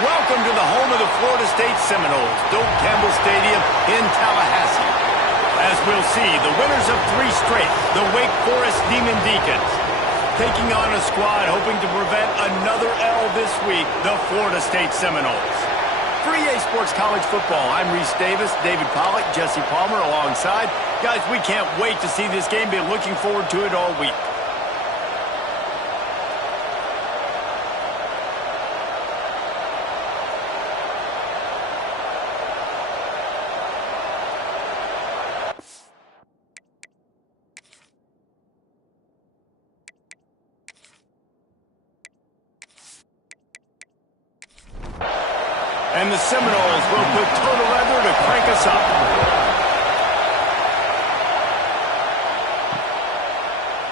Welcome to the home of the Florida State Seminoles, Doak Campbell Stadium in Tallahassee. As we'll see, the winners of 3 straight, the Wake Forest Demon Deacons, taking on a squad hoping to prevent another L this week, the Florida State Seminoles. For EA Sports College Football, I'm Reese Davis, David Pollack, Jesse Palmer alongside. Guys, we can't wait to see this game. Been looking forward to it all week. And the Seminoles will put total leather to crank us up.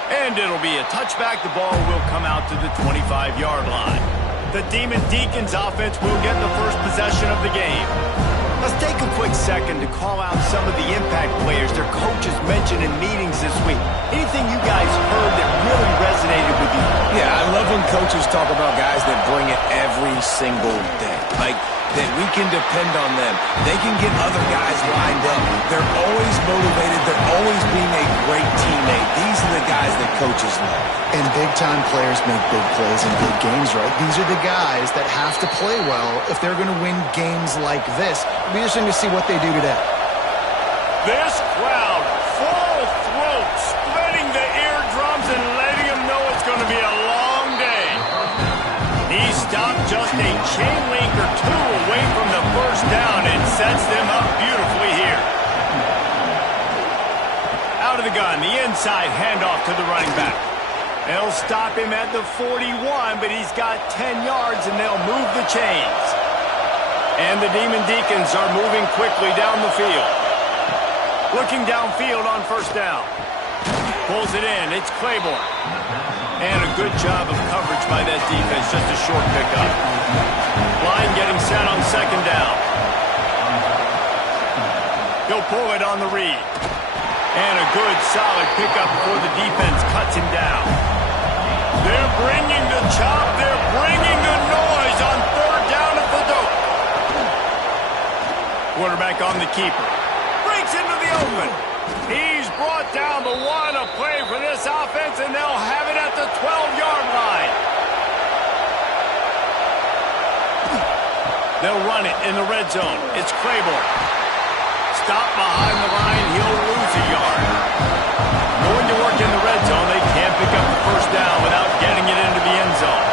And it'll be a touchback. The ball will come out to the 25-yard line. The Demon Deacons offense will get the first possession of the game. Let's take a quick second to call out some of the impact players their coaches mentioned in meetings this week. Anything you guys heard that really resonated with you? Yeah, I love when coaches talk about guys that bring it every single day. Like, that we can depend on them. They can get other guys lined up. They're always motivated. They're always being a great teammate. These are the guys that coaches love. And big-time players make big plays in big games, right? These are the guys that have to play well if they're going to win games like this. It'll be interesting to see what they do today. This crowd, full throat, splitting the eardrums and letting them know it's going to be a long day. He stopped just a chain link or 2 away from the first down and sets them up beautifully here. Out of the gun, the inside handoff to the running back. They'll stop him at the 41, but he's got 10 yards and they'll move the chains. And the Demon Deacons are moving quickly down the field. Looking downfield on first down. Pulls it in, it's Claiborne. And a good job of coverage by that defense, just a short pickup. Line getting set on second down. He'll pull it on the read. And a good, solid pickup before the defense cuts him down. They're bringing the chop. They're bringing the noise on third down at the Doak. Quarterback on the keeper. Breaks into the open. He's brought down, but what a play for this offense, and they'll have it at the 12-yard line. They'll run it in the red zone. It's Claiborne. Stop behind the line. He'll lose a yard. Going to work in the red zone. They can't pick up the first down without getting it into the end zone.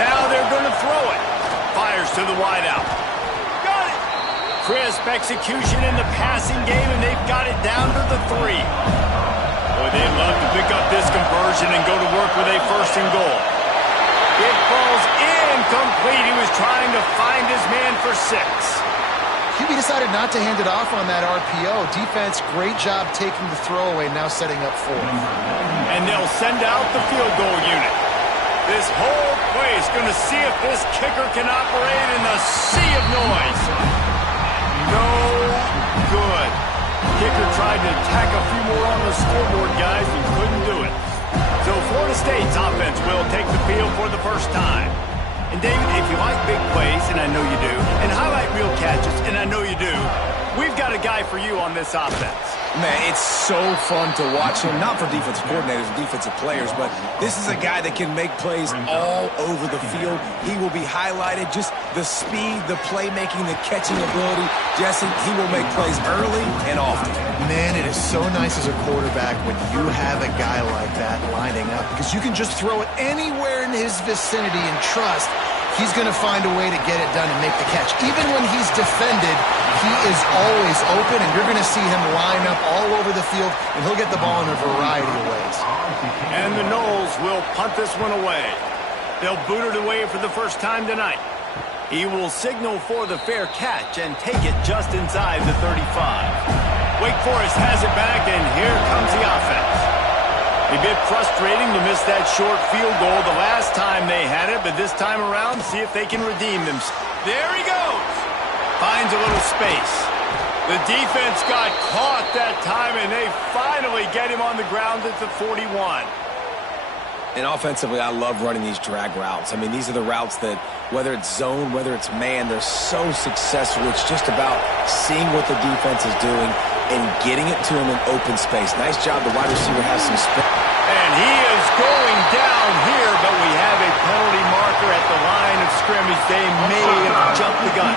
Now they're going to throw it. Fires to the wideout. Got it. Crisp execution in the passing game, and they've got it down to the 3. Boy, they'd love to pick up this conversion and go to work with a first and goal. It falls incomplete. He was trying to find his man for 6. QB decided not to hand it off on that RPO. Defense, great job taking the throwaway, now setting up 4. And they'll send out the field goal unit. This whole place going to see if this kicker can operate in the sea of noise. No good. Kicker tried to tack a few more on the scoreboard, guys, and couldn't do it. So Florida State's offense will take the field for the first time. And David, if you like big plays, and I know you do, and highlight real catches, and I know you do, we've got a guy for you on this offense. Man, it's so fun to watch him, not for defensive coordinators and defensive players, but this is a guy that can make plays all over the field. He will be highlighted, just the speed, the playmaking, the catching ability. Jesse, he will make plays early and often. Man, it is so nice as a quarterback when you have a guy like that lining up, because you can just throw it anywhere in his vicinity and trust he's going to find a way to get it done and make the catch. Even when he's defended, he is always open, and you're going to see him line up all over the field, and he'll get the ball in a variety of ways. And the Noles will punt this one away. They'll boot it away for the first time tonight. He will signal for the fair catch and take it just inside the 35. Wake Forest has it back, and here comes the offense. A bit frustrating to miss that short field goal the last time they had it, but this time around, see if they can redeem them. There he goes. Finds a little space. The defense got caught that time, and they finally get him on the ground at the 41. And offensively, I love running these drag routes. I mean, these are the routes that, whether it's zone, whether it's man, they're so successful. It's just about seeing what the defense is doing and getting it to him in open space. Nice job. The wide receiver has some space. And he is going down here, but we have a penalty marker at the line of scrimmage. They may have jumped the gun.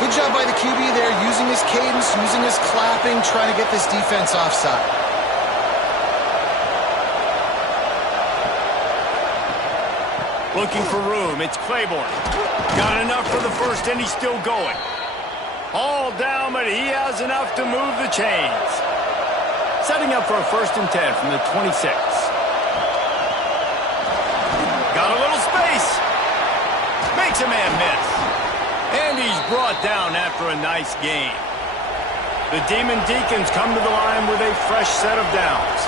Good job by the QB there, using his cadence, using his clapping, trying to get this defense offside. Looking for room. It's Claiborne. Got enough for the first, and he's still going. All down, but he has enough to move the chains. Setting up for a 1st and 10 from the 26. Got a little space. Makes a man miss. And he's brought down after a nice gain. The Demon Deacons come to the line with a fresh set of downs.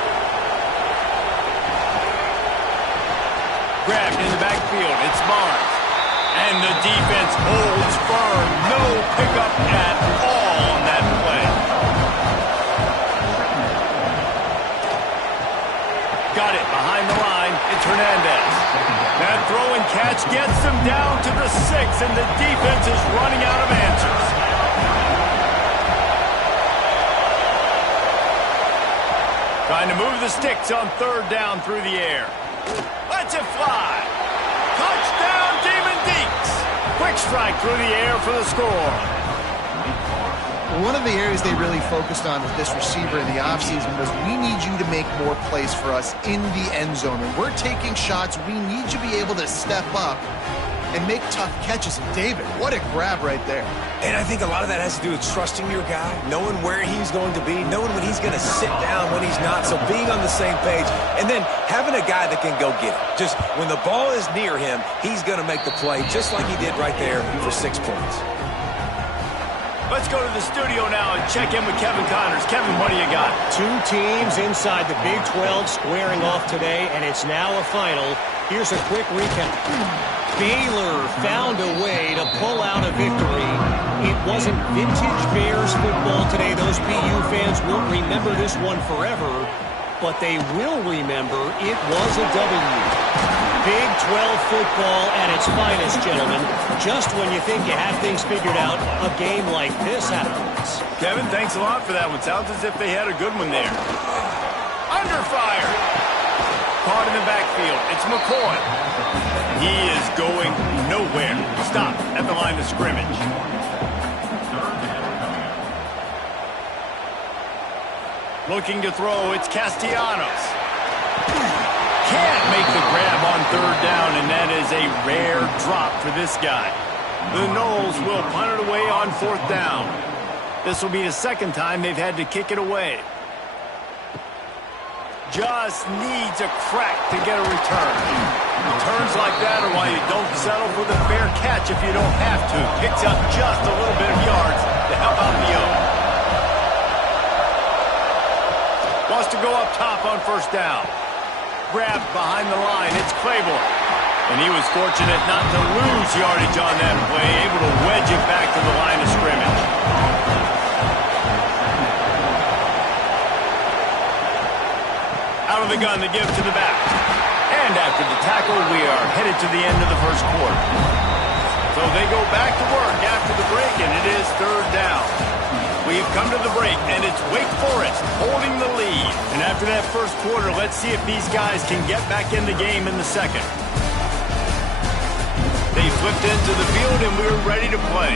Grabbed in the backfield. It's Barnes. And the defense holds firm. No pickup at all on that play. Got it behind the line. It's Hernandez. That throw and catch gets them down to the 6, and the defense is running out of answers. Trying to move the sticks on 3rd down through the air. Lets it fly. Touchdown, Demon Deeks. Quick strike through the air for the score. One of the areas they really focused on with this receiver in the offseason was, we need you to make more plays for us in the end zone. When we're taking shots, we need you to be able to step up and make tough catches. And David, what a grab right there. And I think a lot of that has to do with trusting your guy, knowing where he's going to be, knowing when he's going to sit down, when he's not. So being on the same page, and then having a guy that can go get it. Just when the ball is near him, he's going to make the play, just like he did right there for 6 points. Let's go to the studio now and check in with Kevin Connors. Kevin, what do you got? 2 teams inside the Big 12 squaring off today, and it's now a final. Here's a quick recap. Baylor found a way to pull out a victory. It wasn't vintage Bears football today. Those BU fans won't remember this one forever, but they will remember it was a W. Big 12 football at its finest, gentlemen. Just when you think you have things figured out, a game like this happens. Kevin, thanks a lot for that one. Sounds as if they had a good one there. Under fire. Caught in the backfield. It's McCoy. He is going nowhere. Stop at the line of scrimmage. Looking to throw. It's Castellanos. Can't make the grab on 3rd down, and that is a rare drop for this guy. The Noles will punt it away on 4th down. This will be the 2nd time they've had to kick it away. Just needs a crack to get a return. Returns like that are why you don't settle for the fair catch if you don't have to. Picks up just a little bit of yards to help out the O. Wants to go up top on 1st down. Grabbed behind the line. It's Claiborne. And he was fortunate not to lose yardage on that play, able to wedge it back to the line of scrimmage. Out of the gun, the give to the back. And after the tackle, we are headed to the end of the 1st quarter. So they go back to work after the break, and it is 3rd down. We've come to the break, and it's Wake Forest holding the lead. And after that 1st quarter, let's see if these guys can get back in the game in the 2nd. They flipped into the field, and we're ready to play.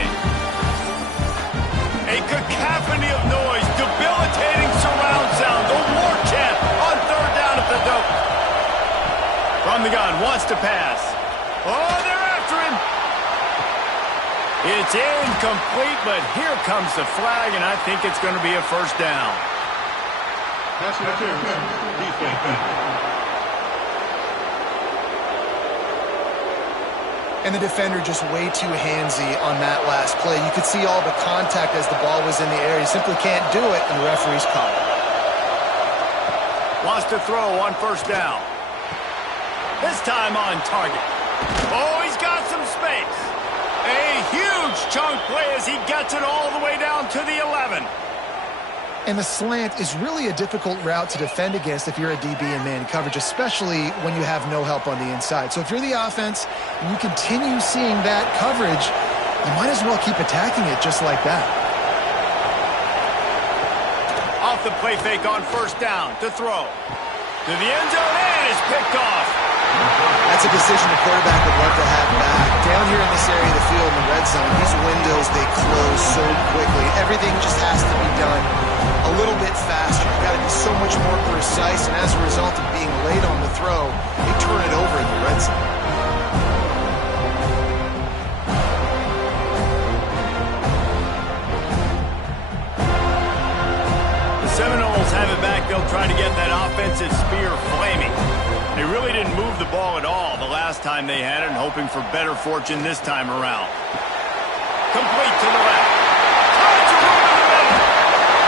A cacophony of noise, debilitating surround sound, the war chant on 3rd down at the dope. From the gun, wants to pass. Oh, they're after him. It's incomplete, but here comes the flag, and I think it's going to be a 1st down. And the defender just way too handsy on that last play. You could see all the contact as the ball was in the air. He simply can't do it, and the referee's caught it. Wants to throw on 1st down. This time on target. Oh, he's got some space. A huge chunk play as he gets it all the way down to the 11. And the slant is really a difficult route to defend against if you're a DB in man coverage, especially when you have no help on the inside. So if you're the offense and you continue seeing that coverage, you might as well keep attacking it just like that. Off the play fake on first down to throw. To the end zone, and it's picked off. That's a decision the quarterback would love to have back. Down here in this area of the field in the red zone, these windows, they close so quickly. Everything just has to be done a little bit faster. You've got to be so much more precise, and as a result of being late on the throw, they turn it over in the red zone. The Seminoles have it back. They'll try to get that offensive spear flaming. They really didn't move the ball at all the last time they had it, and hoping for better fortune this time around. Complete to the left.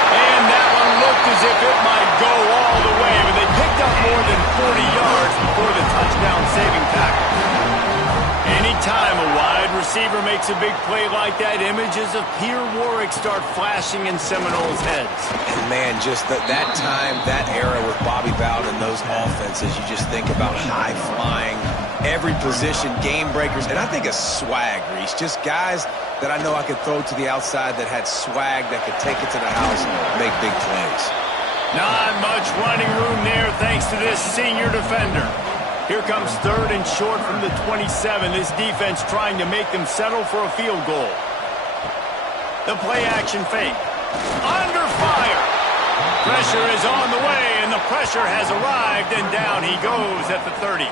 And that one looked as if it might go all the way, but they picked up more than 40 yards before the touchdown-saving tackle. Anytime a wide receiver makes a big play like that, images of Peter Warwick start flashing in Seminoles' heads. And man, just that time, that era with Bobby Bowden and those offenses, you just think about high-flying, every position, game breakers, and I think of swag, Reese. Just guys that I know I could throw to the outside that had swag, that could take it to the house and make big plays. Not much running room there thanks to this senior defender. Here comes third and short from the 27. This defense trying to make them settle for a field goal. The play-action fake. Under fire. Pressure is on the way, and the pressure has arrived, and down he goes at the 30.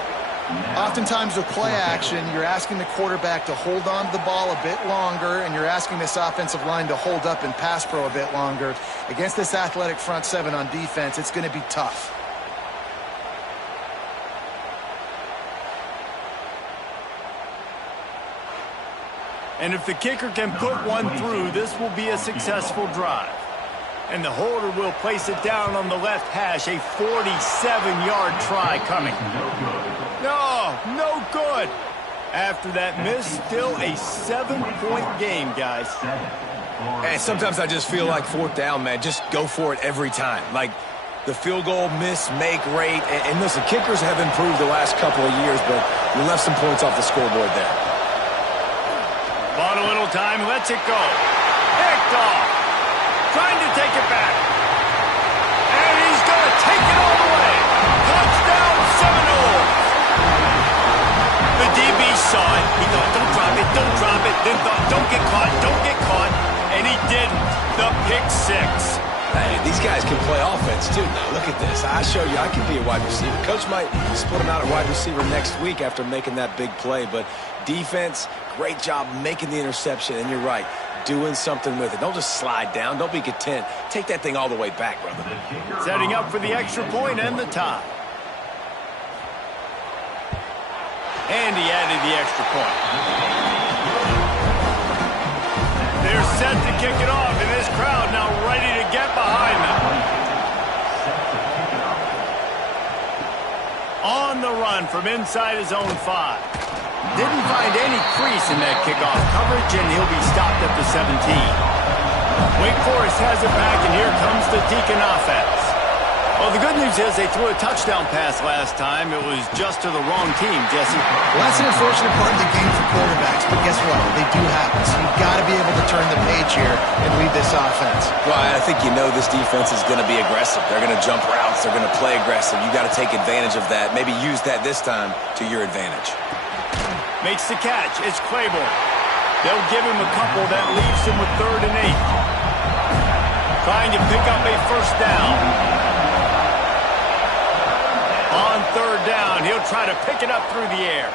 Oftentimes with play action, you're asking the quarterback to hold on to the ball a bit longer, and you're asking this offensive line to hold up and pass pro a bit longer. Against this athletic front seven on defense, it's going to be tough. And if the kicker can put one through, this will be a successful drive. And the holder will place it down on the left hash, a 47-yard try coming. No good. After that miss, still a 7-point game, guys. And sometimes I just feel like fourth down, man, just go for it every time. Like the field goal miss, make rate. And listen, kickers have improved the last couple of years, but we left some points off the scoreboard there. Bought a little time, lets it go. Picked off. Trying to take it back. And he's going to take it all the way. Touchdown, Seminoles. The DB saw it. He thought, don't drop it. Then thought, don't get caught. And he didn't. The pick six. Hey, these guys can play offense, too. Now, look at this. I show you I can be a wide receiver. Coach might split him out at wide receiver next week after making that big play. But defense, great job making the interception. And you're right, doing something with it. Don't just slide down. Don't be content. Take that thing all the way back, brother. Setting up for the extra point and the tie. And he added the extra point. They're set to kick it off, and this crowd now ready to get behind them. On the run from inside his own 5. Didn't find any crease in that kickoff coverage, and he'll be stopped at the 17. Wake Forest has it back, and here comes the Deacon offense. Well, the good news is they threw a touchdown pass last time. It was just to the wrong team, Jesse. Well, that's an unfortunate part of the game for quarterbacks, but guess what? They do happen, so you've got to be able to turn the page here and lead this offense. Well, I think you know this defense is going to be aggressive. They're going to jump routes. They're going to play aggressive. You got to take advantage of that. Maybe use that this time to your advantage. Makes the catch. It's Claiborne. They'll give him a couple. That leaves him with 3rd and 8. Trying to pick up a first down. On 3rd down, he'll try to pick it up through the air.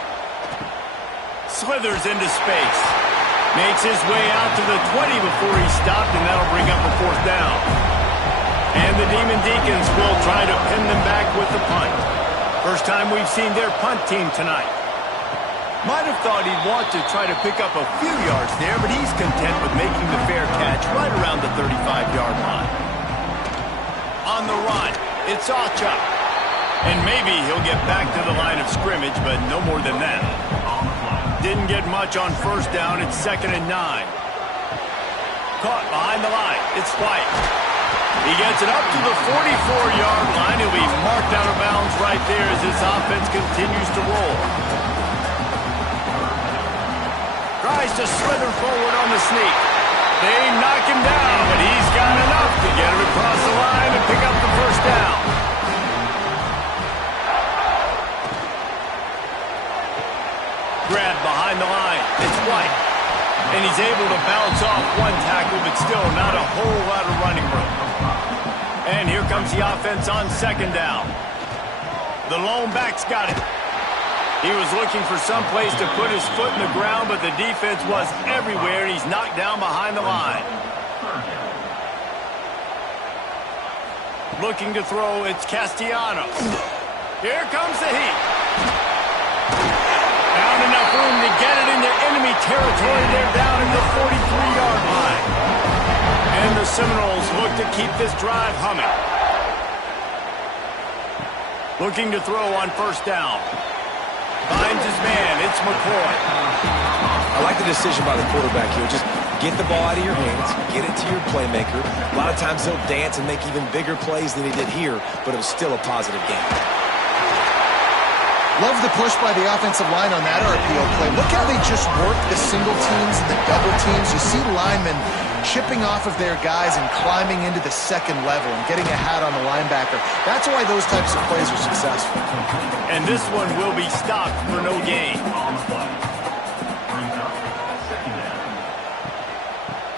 Slithers into space. Makes his way out to the 20 before he's stopped, and that'll bring up a 4th down. And the Demon Deacons will try to pin them back with the punt. First time we've seen their punt team tonight. Might have thought he'd want to try to pick up a few yards there, but he's content with making the fair catch right around the 35-yard line. On the run, it's Ocha. And maybe he'll get back to the line of scrimmage, but no more than that. Didn't get much on first down. It's 2nd and 9. Caught behind the line. It's White. He gets it up to the 44-yard line. He'll be marked out of bounds right there as this offense continues to roll. Tries to slither forward on the sneak. They knock him down, but he's got enough to get him across the line and pick up the first down. Grab behind the line. It's White. And he's able to bounce off one tackle, but still not a whole lot of running room. And here comes the offense on second down. The lone back's got it. He was looking for some place to put his foot in the ground, but the defense was everywhere, and he's knocked down behind the line. Looking to throw, it's Castellanos. Here comes the heat. Found enough room to get it into enemy territory. They're down at the 43-yard line. And the Seminoles look to keep this drive humming. Looking to throw on first down. Finds his man. It's McCoy. I like the decision by the quarterback here. Just get the ball out of your hands, get it to your playmaker. A lot of times he'll dance and make even bigger plays than he did here, but it was still a positive game. Love the push by the offensive line on that RPO play. Look how they just work the single teams and the double teams. You see linemen chipping off of their guys and climbing into the second level and getting a hat on the linebacker. That's why those types of plays are successful. And this one will be stopped for no gain.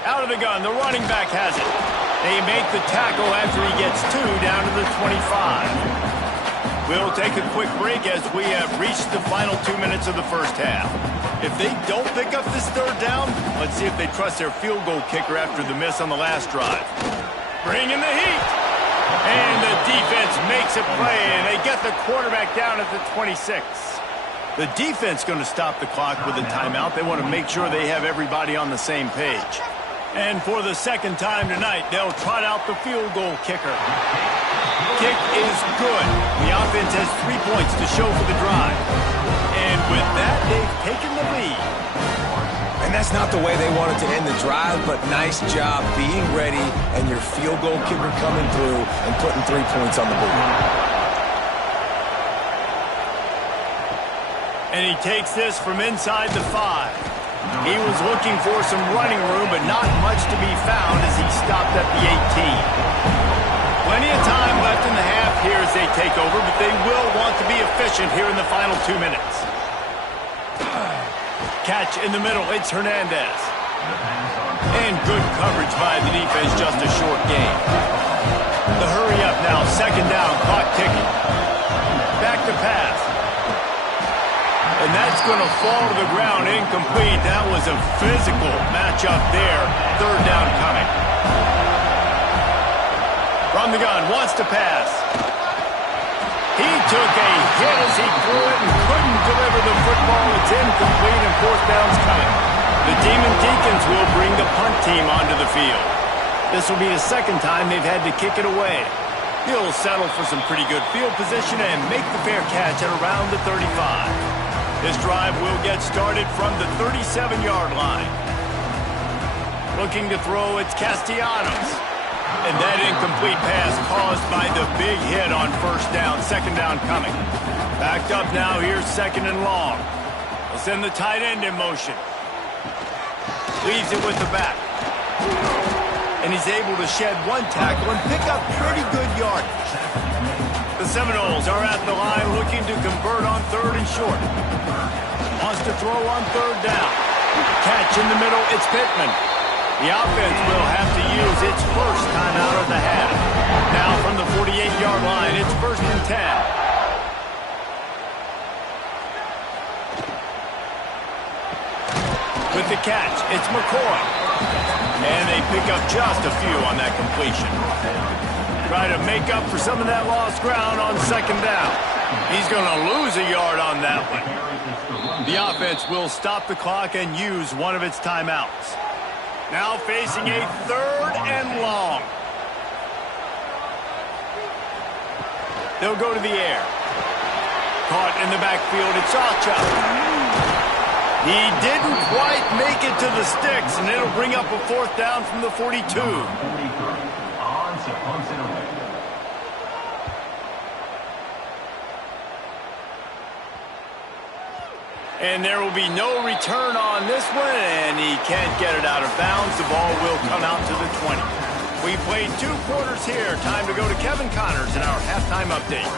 Out of the gun, the running back has it. They make the tackle after he gets two down to the 25. We'll take a quick break as we have reached the final 2 minutes of the first half. If they don't pick up this third down, let's see if they trust their field goal kicker after the miss on the last drive. Bring in the heat. And the defense makes a play, and they get the quarterback down at the 26. The defense going to stop the clock with a timeout. They want to make sure they have everybody on the same page. And for the second time tonight, they'll trot out the field goal kicker. Kick is good. The offense has 3 points to show for the drive. And with that, they've taken the lead. And that's not the way they wanted to end the drive, but nice job being ready and your field goal kicker coming through and putting 3 points on the board. And he takes this from inside the 5. He was looking for some running room, but not much to be found as he stopped at the 18. Plenty of time left in the half here as they take over, but they will want to be efficient here in the final 2 minutes. Catch in the middle, it's Hernandez. And good coverage by the defense, just a short gain. The hurry up now, second down, clock ticking. Back to pass. And that's going to fall to the ground, incomplete. That was a physical matchup there. Third down coming. From the gun, wants to pass. He took a hit as he threw it and couldn't deliver the football. It's incomplete and fourth down's coming. The Demon Deacons will bring the punt team onto the field. This will be the second time they've had to kick it away. He'll settle for some pretty good field position and make the fair catch at around the 35. This drive will get started from the 37-yard line. Looking to throw, it's Castellanos. And that incomplete pass caused by the big hit on first down. Second down coming. Backed up now. Here's second and long. They'll send the tight end in motion. Leaves it with the back. And he's able to shed one tackle and pick up pretty good yardage. The Seminoles are at the line looking to convert on third and short. Wants to throw on third down. Catch in the middle. It's Pittman. The offense will have to use its first timeout of the half. Now from the 48-yard line, it's first and 10. With the catch, it's McCoy. And they pick up just a few on that completion. Try to make up for some of that lost ground on second down. He's going to lose a yard on that one. The offense will stop the clock and use one of its timeouts. Now facing a third and long. They'll go to the air. Caught in the backfield, it's Ocha. He didn't quite make it to the sticks, and it'll bring up a fourth down from the 42. And there will be no return on this one, and he can't get it out of bounds. The ball will come out to the 20. We played 2 quarters here. Time to go to Kevin Connors in our halftime update.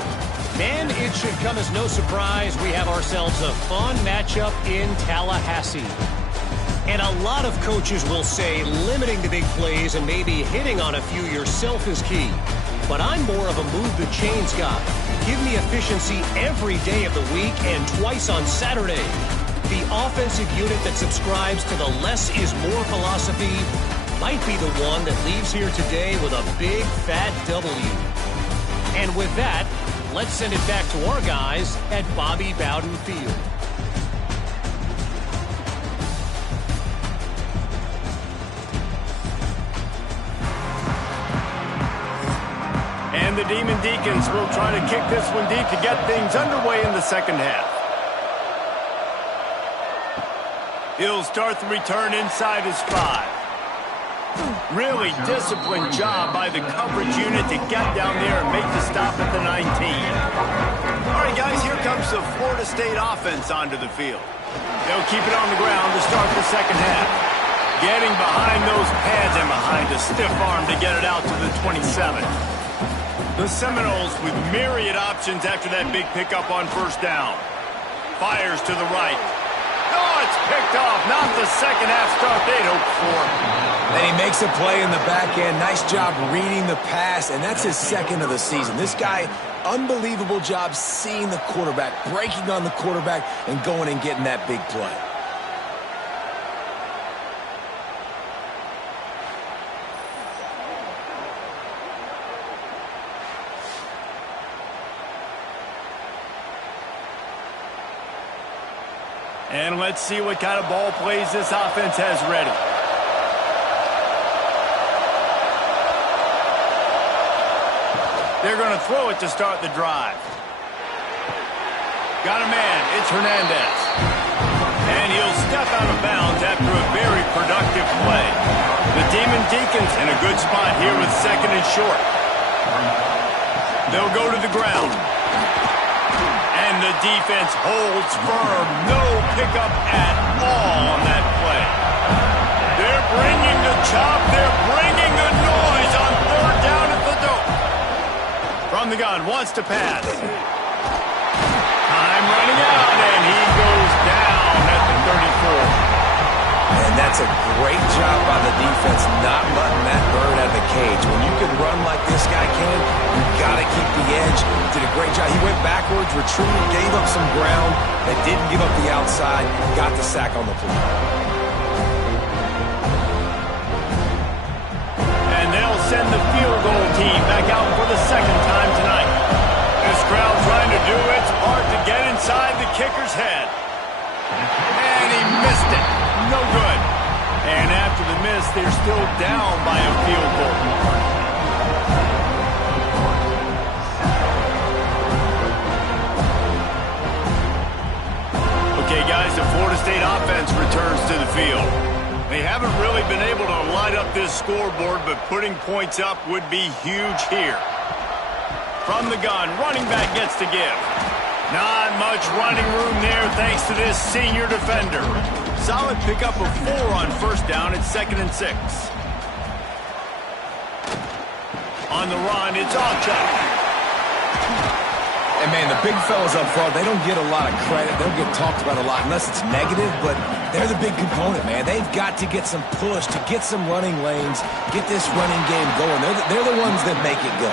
Man, it should come as no surprise we have ourselves a fun matchup in Tallahassee. And a lot of coaches will say limiting the big plays and maybe hitting on a few yourself is key. But I'm more of a move the chains guy. Give me efficiency every day of the week and twice on Saturday. The offensive unit that subscribes to the less is more philosophy might be the one that leaves here today with a big fat W. And with that, let's send it back to our guys at Bobby Bowden Field. And the Demon Deacons will try to kick this one deep to get things underway in the second half. He'll start the return inside his 5. Really disciplined job by the coverage unit to get down there and make the stop at the 19. All right, guys, here comes the Florida State offense onto the field. They'll keep it on the ground to start the second half. Getting behind those pads and behind a stiff arm to get it out to the 27. The Seminoles with myriad options after that big pickup on first down. Fires to the right. Oh, it's picked off. Not the second half start they'd hoped for. And he makes a play in the back end. Nice job reading the pass, and that's his second of the season. This guy, unbelievable job seeing the quarterback, breaking on the quarterback, and going and getting that big play. And let's see what kind of ball plays this offense has ready. They're going to throw it to start the drive. Got a man. It's Hernandez. And he'll step out of bounds after a very productive play. The Demon Deacons in a good spot here with second and short. They'll go to the ground. And the defense holds firm. No pickup at all on that play. They're bringing the chop. They're bringing the noise on third down at the dope. From the gun, wants to pass. Time running out, and he goes down at the 34. And that's a great job by the defense not letting that bird out of the cage. When you can run like this guy can, you got to keep the edge. Did a great job. He went backwards, retreated, gave up some ground, but didn't give up the outside, got the sack on the play. And they'll send the field goal team back out for the second time tonight. This crowd trying to do its part to get inside the kicker's head. And he missed it. No good. And after the miss, they're still down by a field goal. Okay, guys, the Florida State offense returns to the field. They haven't really been able to light up this scoreboard, but putting points up would be huge here. From the gun, running back gets to give. Not much running room there thanks to this senior defender. Solid pickup of 4 on first down at 2nd and 6. On the run, it's Alchuk. And, man, the big fellas up front, they don't get a lot of credit. They don't get talked about a lot unless it's negative, but they're the big component, man. They've got to get some push, to get some running lanes, get this running game going. They're the ones that make it go.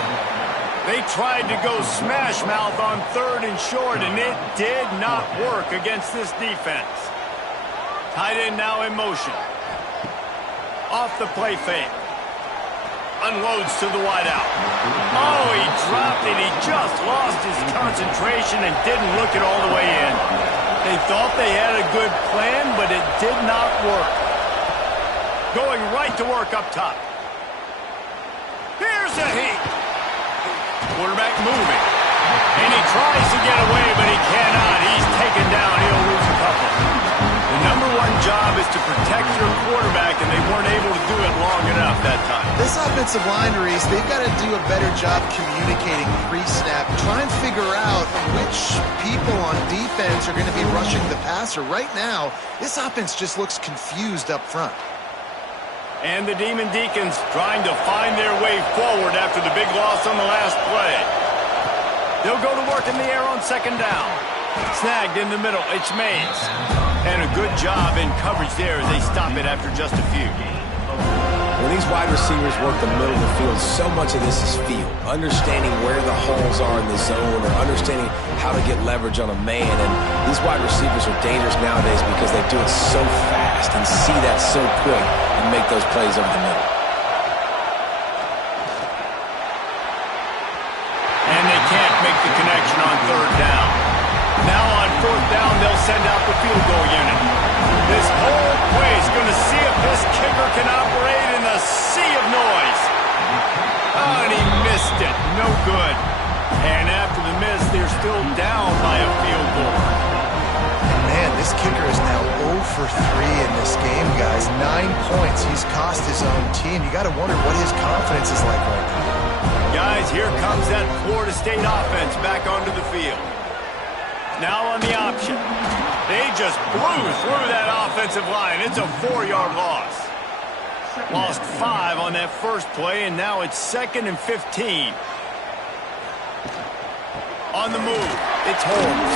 They tried to go smash mouth on 3rd and short, and it did not work against this defense. Tight end now in motion. Off the play fake. Unloads to the wideout. Oh, he dropped it. He just lost his concentration and didn't look it all the way in. They thought they had a good plan, but it did not work. Going right to work up top. Here's a heat. Quarterback moving. And he tries to get away, but he cannot. He's taken down. He'll lose a couple. The number one job is to protect your quarterback, and they weren't able to do it long enough that time. This offensive line, Reese, they've got to do a better job communicating pre-snap. Try and figure out which people on defense are going to be rushing the passer. Right now, this offense just looks confused up front. And the Demon Deacons trying to find their way forward after the big loss on the last play. They'll go to work in the air on second down. Snagged in the middle, it's Mays. And a good job in coverage there as they stop it after just a few. When these wide receivers work the middle of the field, so much of this is feel. Understanding where the holes are in the zone or understanding how to get leverage on a man. And these wide receivers are dangerous nowadays because they do it so fast and see that so quick and make those plays over the middle. And they can't make the connection on third down. Now on fourth down, they'll send out the field goal unit. This whole play is going to see if this kicker can operate in a sea of noise. Oh, and he missed it. No good. And after the miss, they're still down by a field goal. Man, this kicker is now 0 for 3 in this game, guys. 9 points. He's cost his own team. You got to wonder what his confidence is like right now. Guys, here comes that Florida State offense back onto the field. Now on the option. They just blew through that offensive line. It's a 4-yard loss. Lost 5 on that first play, and now it's 2nd and 15. On the move, it's Holmes.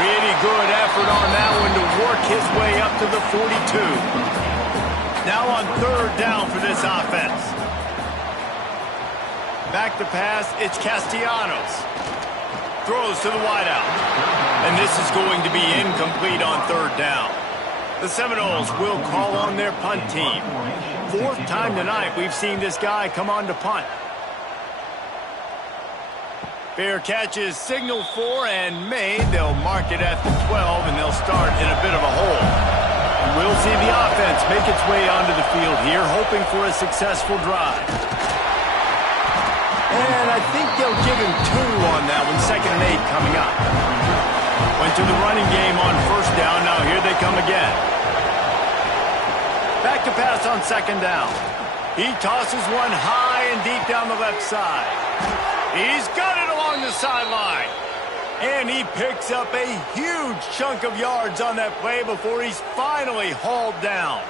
Pretty good effort on that one to work his way up to the 42. Now on third down for this offense. Back to pass, it's Castellanos. Throws to the wideout. And this is going to be incomplete on third down. The Seminoles will call on their punt team. 4th time tonight we've seen this guy come on to punt. Fair catch is signaled for and made. They'll mark it at the 12, and they'll start in a bit of a hole. We'll see the offense make its way onto the field here, hoping for a successful drive. And I think they'll give him 2 on that one, 2nd and 8 coming up. Went to the running game on first down. Now here they come again. Back to pass on second down. He tosses one high and deep down the left side. He's got it along the sideline. And he picks up a huge chunk of yards on that play before he's finally hauled down.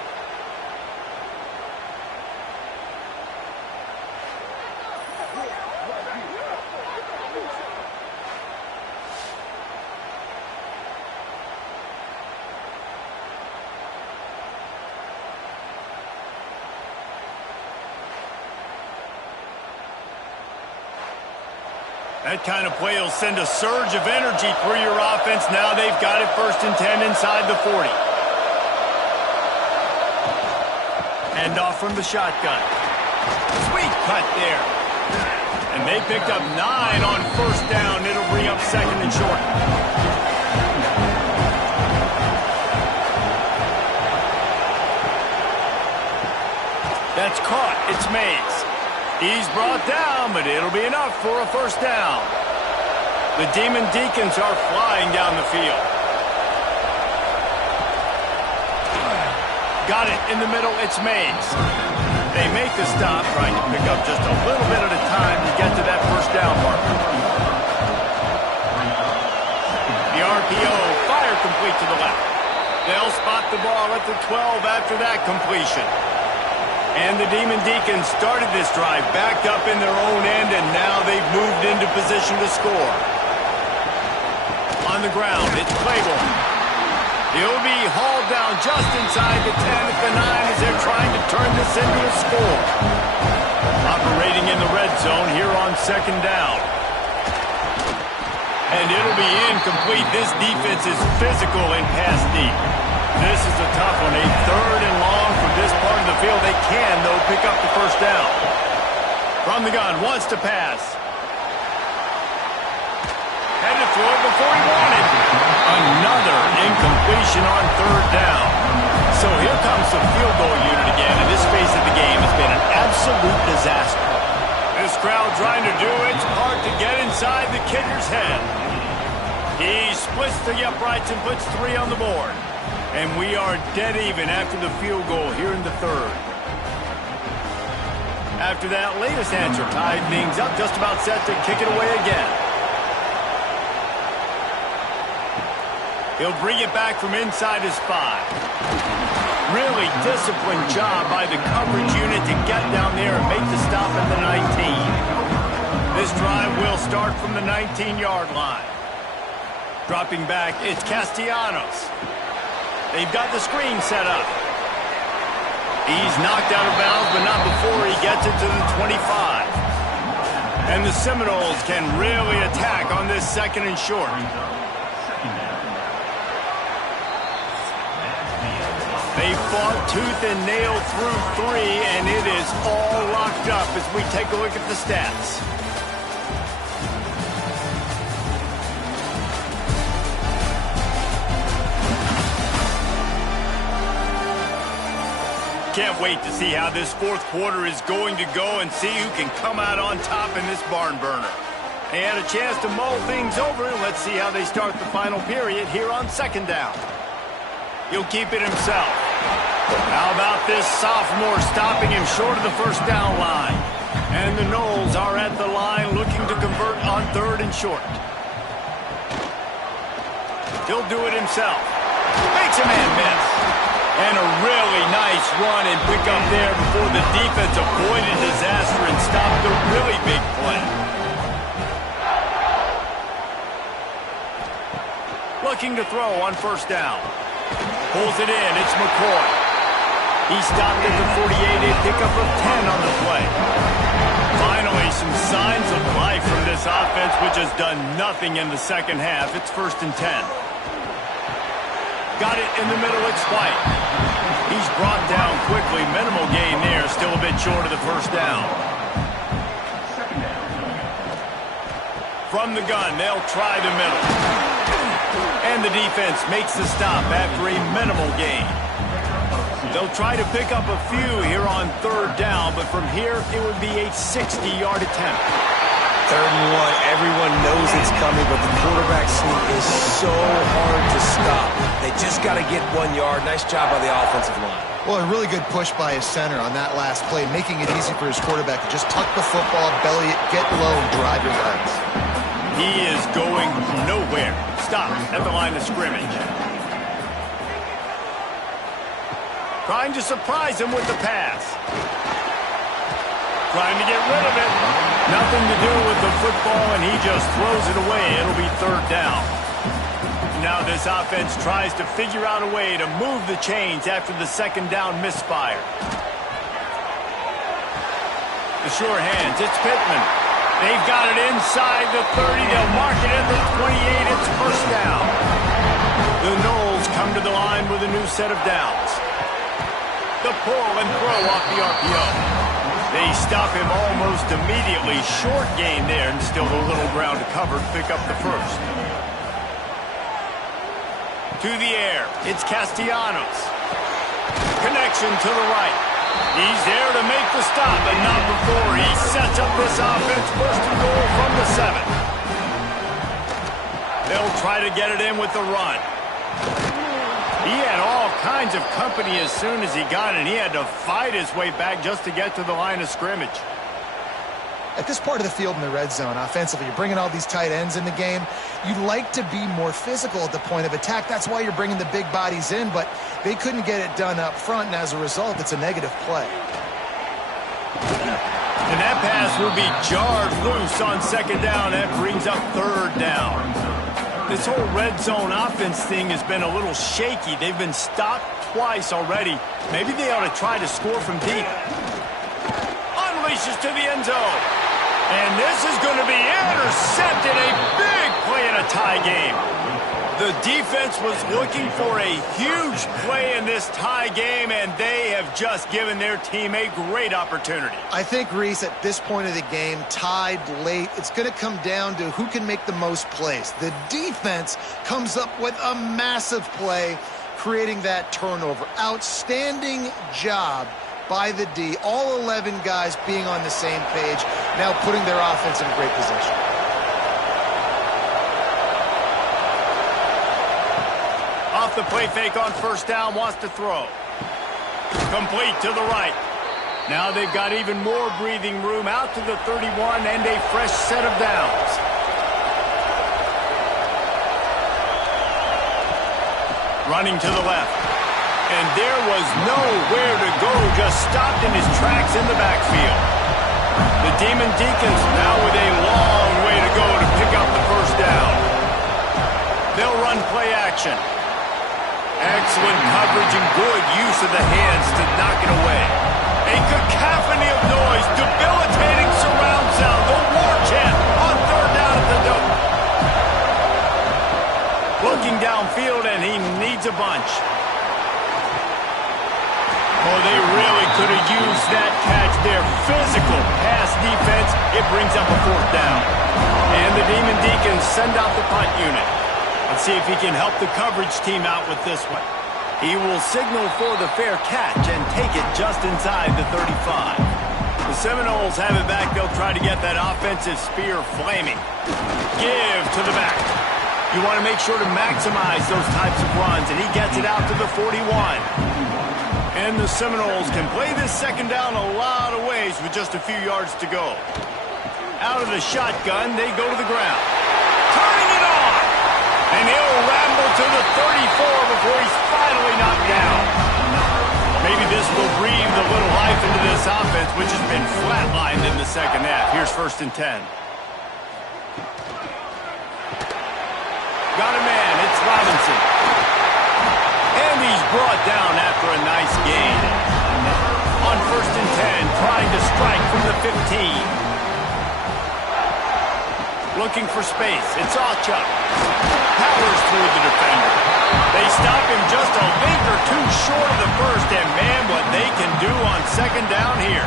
That kind of play will send a surge of energy through your offense. Now they've got it 1st and 10 inside the 40. Hand off from the shotgun. Sweet cut there. And they picked up 9 on first down. It'll bring up 2nd and short. That's caught. It's Mays. He's brought down, but it'll be enough for a first down. The Demon Deacons are flying down the field. Got it in the middle, it's Mays. They make the stop, trying to pick up just a little bit at a time to get to that first down marker. The RPO, fire complete to the left. They'll spot the ball at the 12 after that completion. And the Demon Deacons started this drive backed up in their own end, and now they've moved into position to score. On the ground, it's Claiborne. He'll be hauled down just inside the 10 at the 9 as they're trying to turn this into a score. Operating in the red zone here on second down. And it'll be incomplete. This defense is physical and pass deep. This is a tough one. A 3rd and long from this part of the field. They can, though, pick up the first down. From the gun, wants to pass. Had to throw it before he wanted. Another incompletion on third down. So here comes the field goal unit again, and this phase of the game has been an absolute disaster. This crowd trying to do its part to get inside the kicker's head. He splits the uprights and puts 3 on the board. And we are dead even after the field goal here in the 3rd. After that latest answer tied things up, just about set to kick it away again. He'll bring it back from inside his 5. Really disciplined job by the coverage unit to get down there and make the stop at the 19. This drive will start from the 19-yard line. Dropping back, it's Castellanos. They've got the screen set up. He's knocked out of bounds, but not before he gets it to the 25. And the Seminoles can really attack on this 2nd and short. They fought tooth and nail through 3, and it is all locked up as we take a look at the stats. Can't wait to see how this 4th quarter is going to go and see who can come out on top in this barn burner. They had a chance to mull things over, and let's see how they start the final period here on 2nd down. He'll keep it himself. How about this sophomore stopping him short of the 1st down line? And the Noles are at the line looking to convert on 3rd and short. He'll do it himself. Makes a man miss. And a really nice run and pick up there before the defense avoided disaster and stopped a really big play. Looking to throw on 1st down. Pulls it in. It's McCoy. He stopped at the 48, a pickup of 10 on the play. Finally, some signs of life from this offense, which has done nothing in the 2nd half. It's 1st and 10. Got it in the middle. It's White. He's brought down quickly. Minimal gain there. Still a bit short of the 1st down. From the gun, they'll try the middle. And the defense makes the stop after a minimal gain. They'll try to pick up a few here on 3rd down, but from here it would be a 60-yard attempt. 3rd and 1. Everyone knows it's coming, but the quarterback sneak is so hard to stop. They just got to get 1 yard. Nice job by the offensive line. Well, a really good push by his center on that last play, making it easy for his quarterback to just tuck the football, belly it, get low, and drive your legs. He is going nowhere. Stop at the line of scrimmage. Trying to surprise him with the pass. Trying to get rid of it. Nothing to do with the football, and he just throws it away. It'll be 3rd down. Now this offense tries to figure out a way to move the chains after the 2nd down misfire. The sure hands. It's Pittman. They've got it inside the 30. They'll mark it at the 28. It's 1st down. The Noles come to the line with a new set of downs. The pull and throw off the RPO. They stop him almost immediately. Short gain there, and still a little ground to cover to pick up the 1st. To the air. It's Castellanos. Connection to the right. He's there to make the stop, and not before he sets up this offense. 1st and goal from the 7. They'll try to get it in with the run. He had all kinds of company as soon as he got it. He had to fight his way back just to get to the line of scrimmage. At this part of the field in the red zone, offensively, you're bringing all these tight ends in the game. You'd like to be more physical at the point of attack. That's why you're bringing the big bodies in, but they couldn't get it done up front, and as a result, it's a negative play. And that pass will be jarred loose on 2nd down. That brings up 3rd down. This whole red zone offense thing has been a little shaky. They've been stopped twice already. Maybe they ought to try to score from deep. Unleashes to the end zone. And this is going to be intercepted. A big play in a tie game. The defense was looking for a huge play in this tie game, and they have just given their team a great opportunity. I think, Reese, at this point of the game, tied late, it's going to come down to who can make the most plays. The defense comes up with a massive play, creating that turnover. Outstanding job by the D. All 11 guys being on the same page, now putting their offense in a great position. Off the play fake on 1st down, wants to throw. Complete to the right. Now they've got even more breathing room out to the 31 and a fresh set of downs. Running to the left. And there was nowhere to go, just stopped in his tracks in the backfield. The Demon Deacons now with a long way to go to pick up the first down. They'll run play action. Excellent coverage and good use of the hands to knock it away. A cacophony of noise, debilitating surround sound, the war chant on third down at the dope. Looking downfield, and he needs a bunch. Oh, they really could have used that catch there. Physical pass defense. It brings up a fourth down. And the Demon Deacons send out the punt unit. Let's see if he can help the coverage team out with this one. He will signal for the fair catch and take it just inside the 35. The Seminoles have it back. They'll try to get that offensive spear flaming. Give to the back. You want to make sure to maximize those types of runs, and he gets it out to the 41. And the Seminoles can play this second down a lot of ways with just a few yards to go. Out of the shotgun, they go to the ground. Turning it on! And he'll ramble to the 34 before he's finally knocked down. Maybe this will breathe a little life into this offense, which has been flatlined in the second half. Here's 1st and 10. Got a man, it's Robinson. And he's brought down after a nice gain. On 1st and 10, trying to strike from the 15. Looking for space, it's Allchuck. Powers through the defender. They stop him just a link or two short of the first, and man, what they can do on second down here.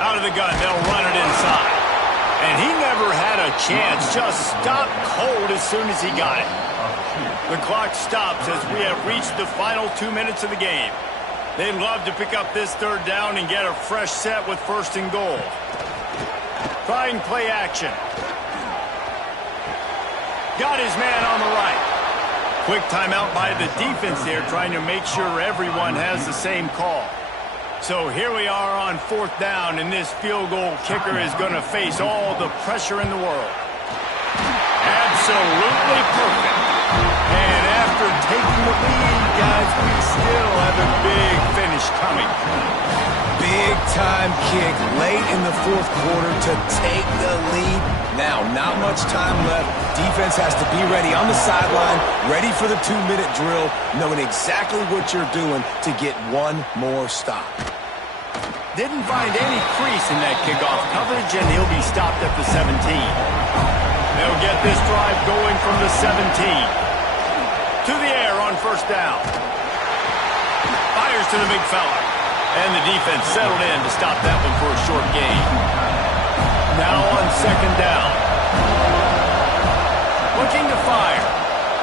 Out of the gun, they'll run it inside. And he never had a chance, just stopped cold as soon as he got it. The clock stops as we have reached the final 2 minutes of the game. They'd love to pick up this third down and get a fresh set with 1st and goal. Trying play action. Got his man on the right. Quick timeout by the defense there, trying to make sure everyone has the same call. So here we are on 4th down, and this field goal kicker is going to face all the pressure in the world. Absolutely perfect. And after taking the lead, guys, we still have a big finish coming. Big-time kick late in the 4th quarter to take the lead. Now, not much time left. Defense has to be ready on the sideline, ready for the 2-minute drill, knowing exactly what you're doing to get one more stop. Didn't find any crease in that kickoff coverage, and he'll be stopped at the 17. They'll get this drive going from the 17. To the air on 1st down. Fires to the big fella. And the defense settled in to stop that one for a short gain. Now on 2nd down. Looking to fire.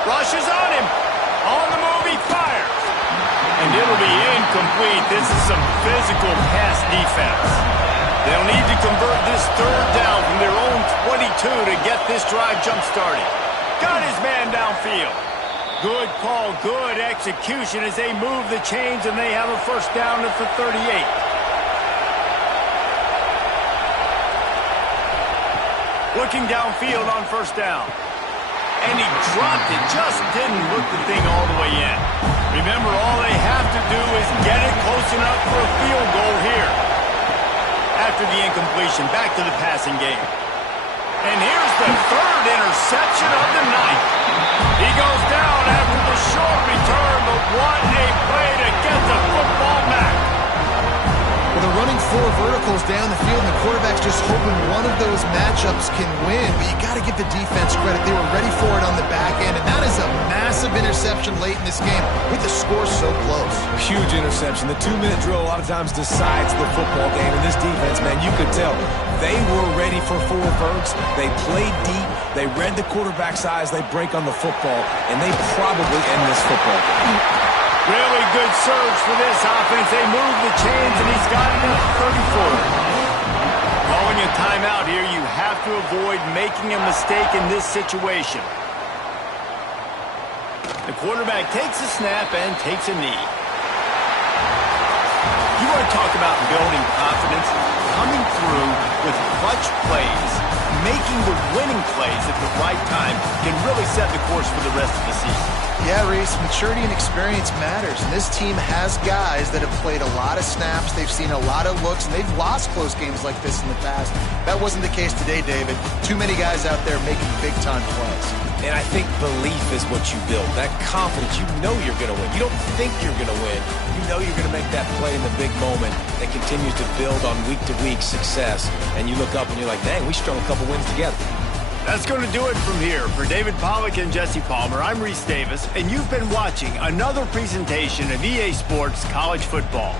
Rushes on him. On the move, he fires. And it'll be incomplete. This is some physical pass defense. They'll need to convert this third down from their own 22 to get this drive jump-started. Got his man downfield. Good call, good execution as they move the chains, and they have a 1st down at the 38. Looking downfield on 1st down. And he dropped it, just didn't look the thing all the way in. Remember, all they have to do is get it close enough for a field goal here. After the incompletion, back to the passing game. And here's the 3rd interception of the night. He goes down after the short return, but what a play to get the football back. Well, they're running 4 verticals down the field, and the quarterback's just hoping one of those matchups can win. But you got to give the defense credit. They were ready for it on the back end, and that is a massive interception late in this game with the score so close. Huge interception. The 2-minute drill a lot of times decides the football game. And this defense, man, you could tell they were ready for 4 verts. They played deep. They read the quarterback's eyes. They break on the football, and they probably end this football game. Really good surge for this offense. They move the chains, and he's got it at 34. Calling a timeout here, you have to avoid making a mistake in this situation. The quarterback takes a snap and takes a knee. You want to talk about building confidence? Coming through with clutch plays, making the winning plays at the right time can really set the course for the rest of the season. Yeah, Reese, maturity and experience matters. And this team has guys that have played a lot of snaps. They've seen a lot of looks, and they've lost close games like this in the past. That wasn't the case today, David. Too many guys out there making big-time plays. And I think belief is what you build. That confidence, you know you're going to win. You don't think you're going to win. You know you're going to make that play in the big moment that continues to build on week-to-week success. And you look up and you're like, dang, we strung a couple wins together. That's going to do it from here. For David Pollack and Jesse Palmer, I'm Reese Davis, and you've been watching another presentation of EA Sports College Football.